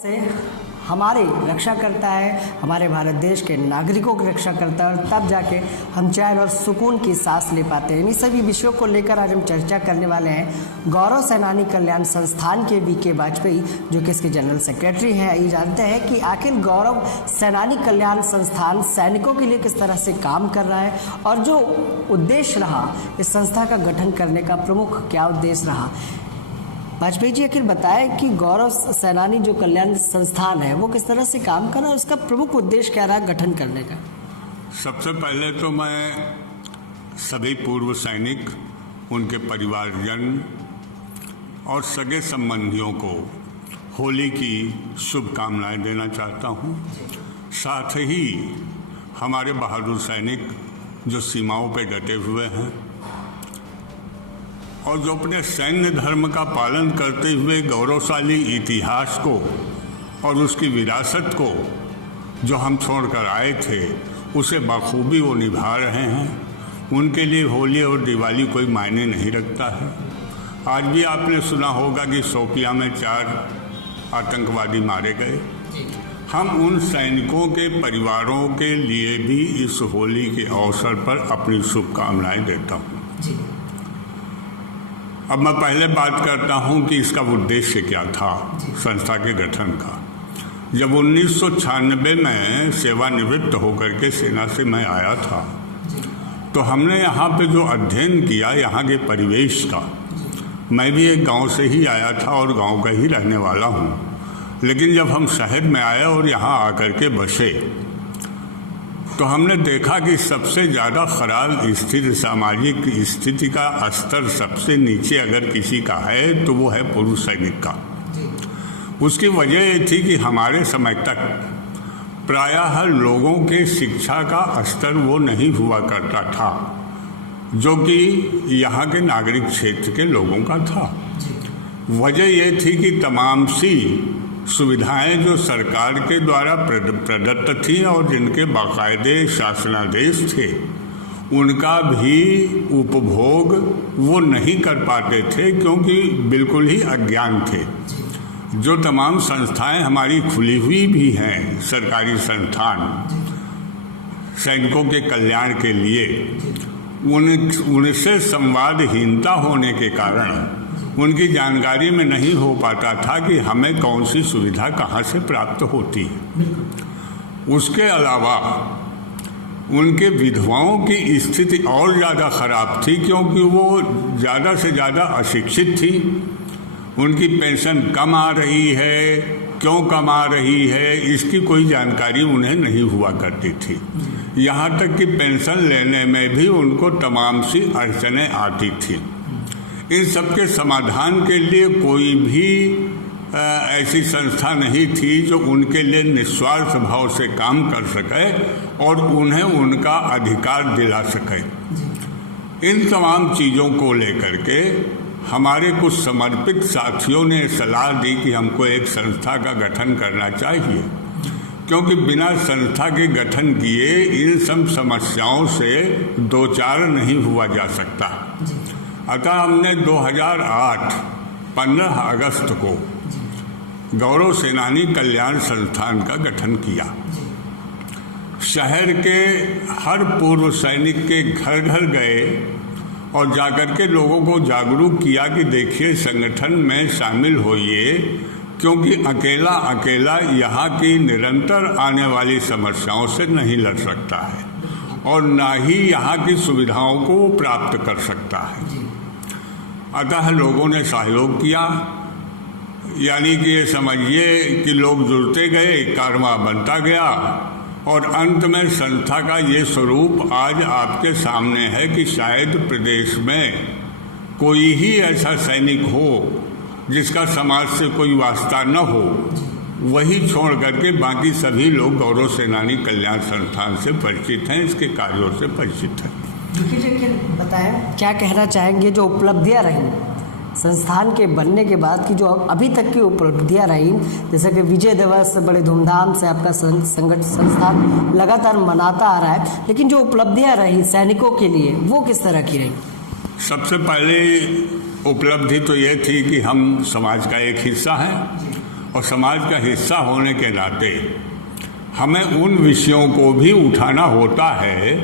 से हमारी रक्षा करता है, हमारे भारत देश के नागरिकों की रक्षा करता है और तब जाके हम चैन और सुकून की सांस ले पाते हैं। इन सभी विषयों को लेकर आज हम चर्चा करने वाले हैं गौरव सेनानी कल्याण संस्थान के वी.के. वाजपेयी, जो कि इसके जनरल सेक्रेटरी हैं। ये जानते हैं कि आखिर गौरव सेनानी कल्याण संस्थान सैनिकों के लिए किस तरह से काम कर रहा है और जो उद्देश्य रहा इस संस्था का गठन करने का प्रमुख क्या उद्देश्य रहा। वाजपेयी जी आखिर बताएं कि गौरव सेनानी जो कल्याण संस्थान है वो किस तरह से काम कर रहा है और उसका प्रमुख उद्देश्य क्या रहा गठन करने का। सबसे पहले तो मैं सभी पूर्व सैनिक, उनके परिवारजन और सगे संबंधियों को होली की शुभकामनाएं देना चाहता हूं। साथ ही हमारे बहादुर सैनिक जो सीमाओं पर डटे हुए हैं और जो अपने सैन्य धर्म का पालन करते हुए गौरवशाली इतिहास को और उसकी विरासत को जो हम छोड़कर आए थे उसे बखूबी वो निभा रहे हैं। उनके लिए होली और दिवाली कोई मायने नहीं रखता है। आज भी आपने सुना होगा कि शोपियां में 4 आतंकवादी मारे गए। हम उन सैनिकों के परिवारों के लिए भी इस होली के अवसर पर अपनी शुभकामनाएं देता हूँ। अब मैं पहले बात करता हूं कि इसका उद्देश्य क्या था संस्था के गठन का। जब 1996 में सेवानिवृत्त होकर के सेना से मैं आया था तो हमने यहाँ पे जो अध्ययन किया यहाँ के परिवेश का, मैं भी एक गांव से ही आया था और गांव का ही रहने वाला हूँ, लेकिन जब हम शहर में आए और यहाँ आकर के बसे तो हमने देखा कि सबसे ज़्यादा खराब स्थिति, सामाजिक स्थिति का स्तर सबसे नीचे अगर किसी का है तो वो है पुरुष सैनिक का। उसकी वजह ये थी कि हमारे समय तक प्रायः लोगों के शिक्षा का स्तर वो नहीं हुआ करता था जो कि यहाँ के नागरिक क्षेत्र के लोगों का था। वजह ये थी कि तमाम सी सुविधाएं जो सरकार के द्वारा प्रदत्त थी और जिनके बाकायदे शासनादेश थे उनका भी उपभोग वो नहीं कर पाते थे, क्योंकि बिल्कुल ही अज्ञान थे। जो तमाम संस्थाएं हमारी खुली हुई भी हैं, सरकारी संस्थान सैनिकों के कल्याण के लिए, उनसे संवादहीनता होने के कारण उनकी जानकारी में नहीं हो पाता था कि हमें कौन सी सुविधा कहाँ से प्राप्त होती है। उसके अलावा उनके विधवाओं की स्थिति और ज़्यादा खराब थी, क्योंकि वो ज़्यादा से ज़्यादा अशिक्षित थी। उनकी पेंशन कम आ रही है, क्यों कम आ रही है इसकी कोई जानकारी उन्हें नहीं हुआ करती थी। यहाँ तक कि पेंशन लेने में भी उनको तमाम सी अड़चनें आती थी। इन सबके समाधान के लिए कोई भी ऐसी संस्था नहीं थी जो उनके लिए निस्वार्थ भाव से काम कर सके और उन्हें उनका अधिकार दिला सके। इन तमाम चीज़ों को लेकर के हमारे कुछ समर्पित साथियों ने सलाह दी कि हमको एक संस्था का गठन करना चाहिए, क्योंकि बिना संस्था के गठन किए इन सब समस्याओं से दो चार नहीं हुआ जा सकता। अतः हमने 2008 15 अगस्त को गौरव सेनानी कल्याण संस्थान का गठन किया। शहर के हर पूर्व सैनिक के घर घर गए और जाकर के लोगों को जागरूक किया कि देखिए संगठन में शामिल होइए, क्योंकि अकेला अकेला यहाँ की निरंतर आने वाली समस्याओं से नहीं लड़ सकता है और ना ही यहाँ की सुविधाओं को प्राप्त कर सकता है। अतः लोगों ने सहयोग किया, यानी कि ये समझिए कि लोग जुड़ते गए, कारवां बनता गया और अंत में संस्था का ये स्वरूप आज आपके सामने है कि शायद प्रदेश में कोई ही ऐसा सैनिक हो जिसका समाज से कोई वास्ता न हो, वही छोड़ करके बाकी सभी लोग गौरव सेनानी कल्याण संस्थान से परिचित हैं, इसके कार्यों से परिचित हैं। देखिए बताएं क्या कहना चाहेंगे जो उपलब्धियां रहीं संस्थान के बनने के बाद की, जो अभी तक की उपलब्धियां रहीं, जैसे कि विजय दिवस बड़े धूमधाम से आपका संस्थान लगातार मनाता आ रहा है, लेकिन जो उपलब्धियां रहीं सैनिकों के लिए वो किस तरह की रहीं। सबसे पहले उपलब्धि तो ये थी कि हम समाज का एक हिस्सा हैं और समाज का हिस्सा होने के नाते हमें उन विषयों को भी उठाना होता है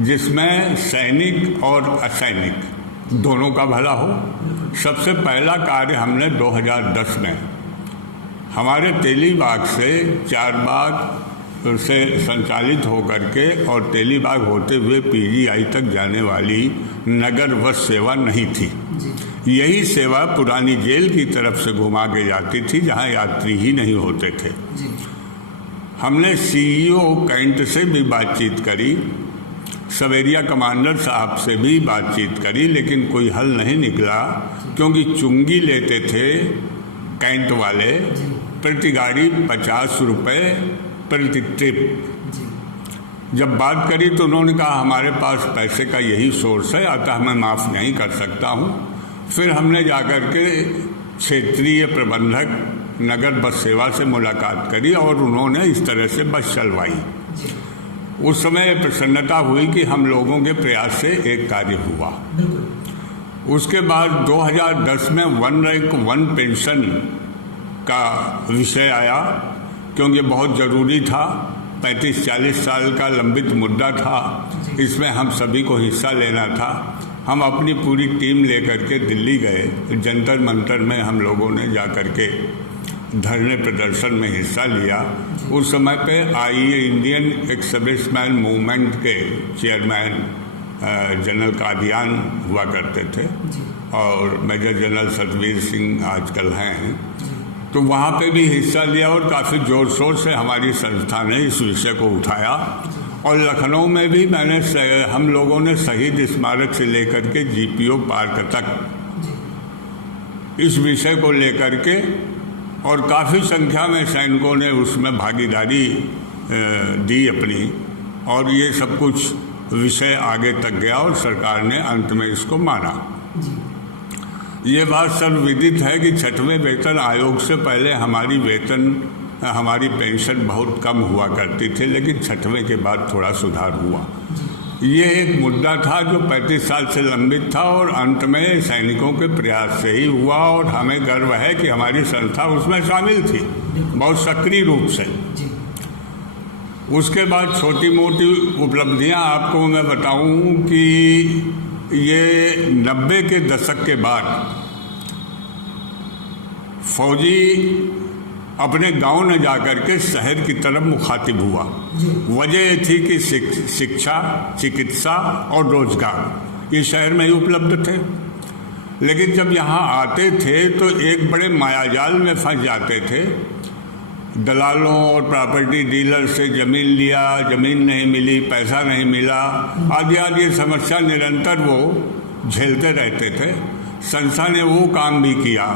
जिसमें सैनिक और असैनिक दोनों का भला हो। सबसे पहला कार्य हमने 2010 में हमारे तेलीबाग से चारबाग से संचालित होकर के और तेलीबाग होते हुए पीजीआई तक जाने वाली नगर बस सेवा नहीं थी। यही सेवा पुरानी जेल की तरफ से घुमा के जाती थी जहां यात्री ही नहीं होते थे। हमने सीईओ कैंट से भी बातचीत करी, सवेरिया कमांडर साहब से भी बातचीत करी, लेकिन कोई हल नहीं निकला क्योंकि चुंगी लेते थे कैंट वाले प्रति गाड़ी 50 रुपये प्रति ट्रिप। जब बात करी तो उन्होंने कहा हमारे पास पैसे का यही सोर्स है, अतः मैं माफ़ नहीं कर सकता हूँ। फिर हमने जाकर के क्षेत्रीय प्रबंधक नगर बस सेवा से मुलाकात करी और उन्होंने इस तरह से बस चलवाई। उस समय प्रसन्नता हुई कि हम लोगों के प्रयास से एक कार्य हुआ। उसके बाद 2010 में 1 रैंक 1 पेंशन का विषय आया क्योंकि बहुत ज़रूरी था। 35-40 साल का लंबित मुद्दा था, इसमें हम सभी को हिस्सा लेना था। हम अपनी पूरी टीम लेकर के दिल्ली गए। जंतर मंतर में हम लोगों ने जाकर के धरने प्रदर्शन में हिस्सा लिया। उस समय पे इंडियन एक्स सर्विसमैन मूवमेंट के चेयरमैन जनरल कादियान हुआ करते थे और मेजर जनरल सतवीर सिंह आजकल हैं। तो वहाँ पे भी हिस्सा लिया और काफ़ी ज़ोर शोर से हमारी संस्था ने इस विषय को उठाया। और लखनऊ में भी हम लोगों ने शहीद स्मारक से लेकर के जीपीओ पार्क तक इस विषय को लेकर के और काफ़ी संख्या में सैनिकों ने उसमें भागीदारी दी अपनी, और ये सब कुछ विषय आगे तक गया और सरकार ने अंत में इसको माना। ये बात सर्वविदित है कि 6वें वेतन आयोग से पहले हमारी पेंशन बहुत कम हुआ करती थी, लेकिन 6वें के बाद थोड़ा सुधार हुआ। ये एक मुद्दा था जो 35 साल से लंबित था और अंत में सैनिकों के प्रयास से ही हुआ और हमें गर्व है कि हमारी संस्था उसमें शामिल थी बहुत सक्रिय रूप से। उसके बाद छोटी मोटी उपलब्धियां आपको मैं बताऊं कि ये 90 के दशक के बाद फौजी अपने गांव न जाकर के शहर की तरफ मुखातिब हुआ। वजह थी कि शिक्षा, चिकित्सा और रोजगार ये शहर में ही उपलब्ध थे, लेकिन जब यहाँ आते थे तो एक बड़े मायाजाल में फंस जाते थे। दलालों और प्रॉपर्टी डीलर से ज़मीन लिया, ज़मीन नहीं मिली, पैसा नहीं मिला, आदि आदि समस्या निरंतर वो झेलते रहते थे। संस्था ने वो काम भी किया,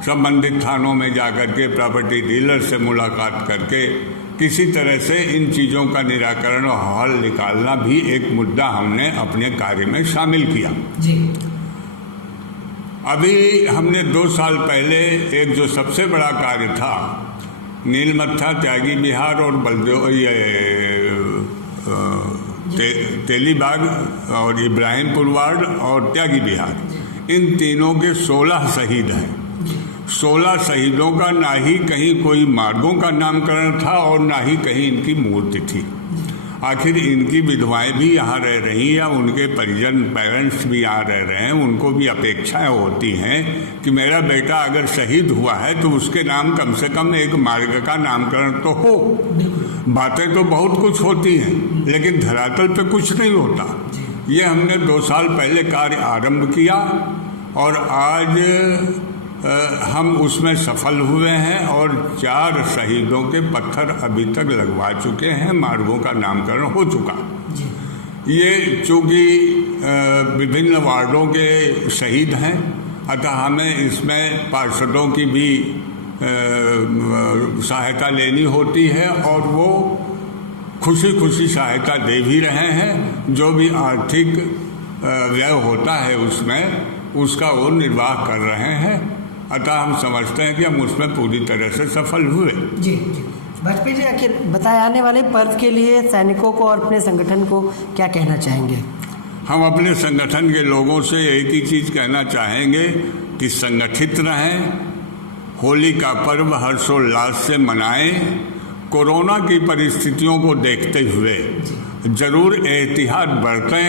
संबंधित थानों में जाकर के प्रॉपर्टी डीलर से मुलाकात करके किसी तरह से इन चीज़ों का निराकरण और हल निकालना भी एक मुद्दा हमने अपने कार्य में शामिल किया। जी। अभी हमने 2 साल पहले एक जो सबसे बड़ा कार्य था, नीलमत्था, त्यागी बिहार और तेलीबाग और इब्राहिमपुर वार्ड और त्यागी बिहार, इन तीनों के 16 शहीद हैं। 16 शहीदों का ना ही कहीं कोई मार्गों का नामकरण था और ना ही कहीं इनकी मूर्ति थी। आखिर इनकी विधवाएं भी यहाँ रह रही या उनके परिजन पेरेंट्स भी यहाँ रह रहे हैं, उनको भी अपेक्षाएं होती हैं कि मेरा बेटा अगर शहीद हुआ है तो उसके नाम कम से कम एक मार्ग का नामकरण तो हो। बातें तो बहुत कुछ होती हैं लेकिन धरातल पे कुछ नहीं होता। ये हमने 2 साल पहले कार्य आरंभ किया और आज हम उसमें सफल हुए हैं और 4 शहीदों के पत्थर अभी तक लगवा चुके हैं, मार्गों का नामकरण हो चुका। ये चूँकि विभिन्न वार्डों के शहीद हैं, अतः हमें इसमें पार्षदों की भी सहायता लेनी होती है और वो खुशी खुशी सहायता दे भी रहे हैं। जो भी आर्थिक व्यय होता है उसमें उसका वो निर्वाह कर रहे हैं, अतः हम समझते हैं कि हम उसमें पूरी तरह से सफल हुए। जी जी। वाजपेयी जी, आखिर बताए आने वाले पर्व के लिए सैनिकों को और अपने संगठन को क्या कहना चाहेंगे? हम अपने संगठन के लोगों से एक ही चीज़ कहना चाहेंगे कि संगठित रहें होली का पर्व हर्षोल्लास से मनाएं। कोरोना की परिस्थितियों को देखते हुए ज़रूर एहतियात बरतें,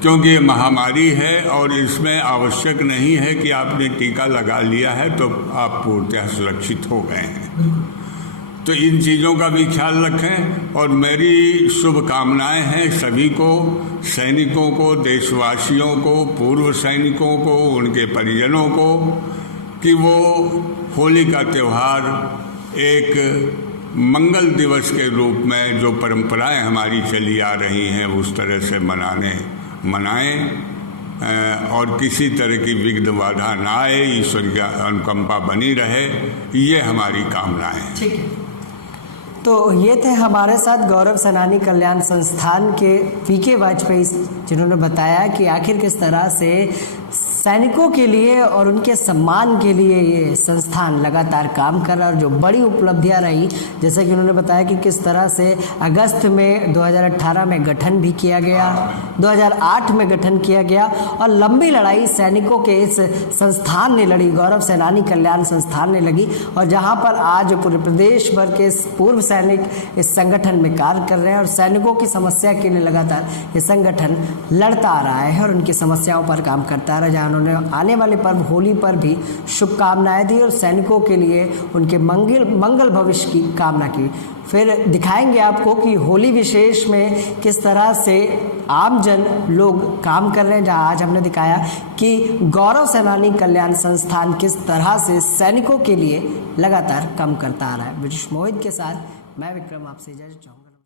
क्योंकि ये महामारी है और इसमें आवश्यक नहीं है कि आपने टीका लगा लिया है तो आप पूर्णतः सुरक्षित हो गए हैं। तो इन चीज़ों का भी ख्याल रखें और मेरी शुभकामनाएं हैं सभी को, सैनिकों को, देशवासियों को, पूर्व सैनिकों को, उनके परिजनों को, कि वो होली का त्यौहार एक मंगल दिवस के रूप में जो परंपराएं हमारी चली आ रही हैं उस तरह से मनाएं और किसी तरह की विघ्न बाधा ना आए, ईश्वर की अनुकंपा बनी रहे, ये हमारी कामनाएं हैं। ठीक है, तो ये थे हमारे साथ गौरव सेनानी कल्याण संस्थान के पीके वाजपेयी, जिन्होंने बताया कि आखिर किस तरह से सैनिकों के लिए और उनके सम्मान के लिए ये संस्थान लगातार काम कर रहा है और जो बड़ी उपलब्धियां रही, जैसे कि उन्होंने बताया कि किस तरह से अगस्त में 2018 में गठन भी किया गया, 2008 में गठन किया गया और लंबी लड़ाई सैनिकों के इस संस्थान ने लड़ी, गौरव सेनानी कल्याण संस्थान ने लगी, और जहां पर आज पूरे प्रदेश भर के पूर्व सैनिक इस संगठन में कार्य कर रहे हैं और सैनिकों की समस्या के लिए लगातार ये संगठन लड़ता आ रहा है और उनकी समस्याओं पर काम करता रहा। जहाँ उन्होंने आने वाले पर्व होली पर भी शुभकामनाएं दी और सैनिकों के लिए उनके मंगल भविष्य की कामना की। फिर दिखाएंगे आपको कि होली विशेष में किस तरह से आमजन लोग काम कर रहे हैं, जहां आज हमने दिखाया कि गौरव सेनानी कल्याण संस्थान किस तरह से सैनिकों के लिए लगातार काम करता आ रहा है। ब्रिटिश मोहित के साथ मैं विक्रम आपसे इजाजत चाहूँगा।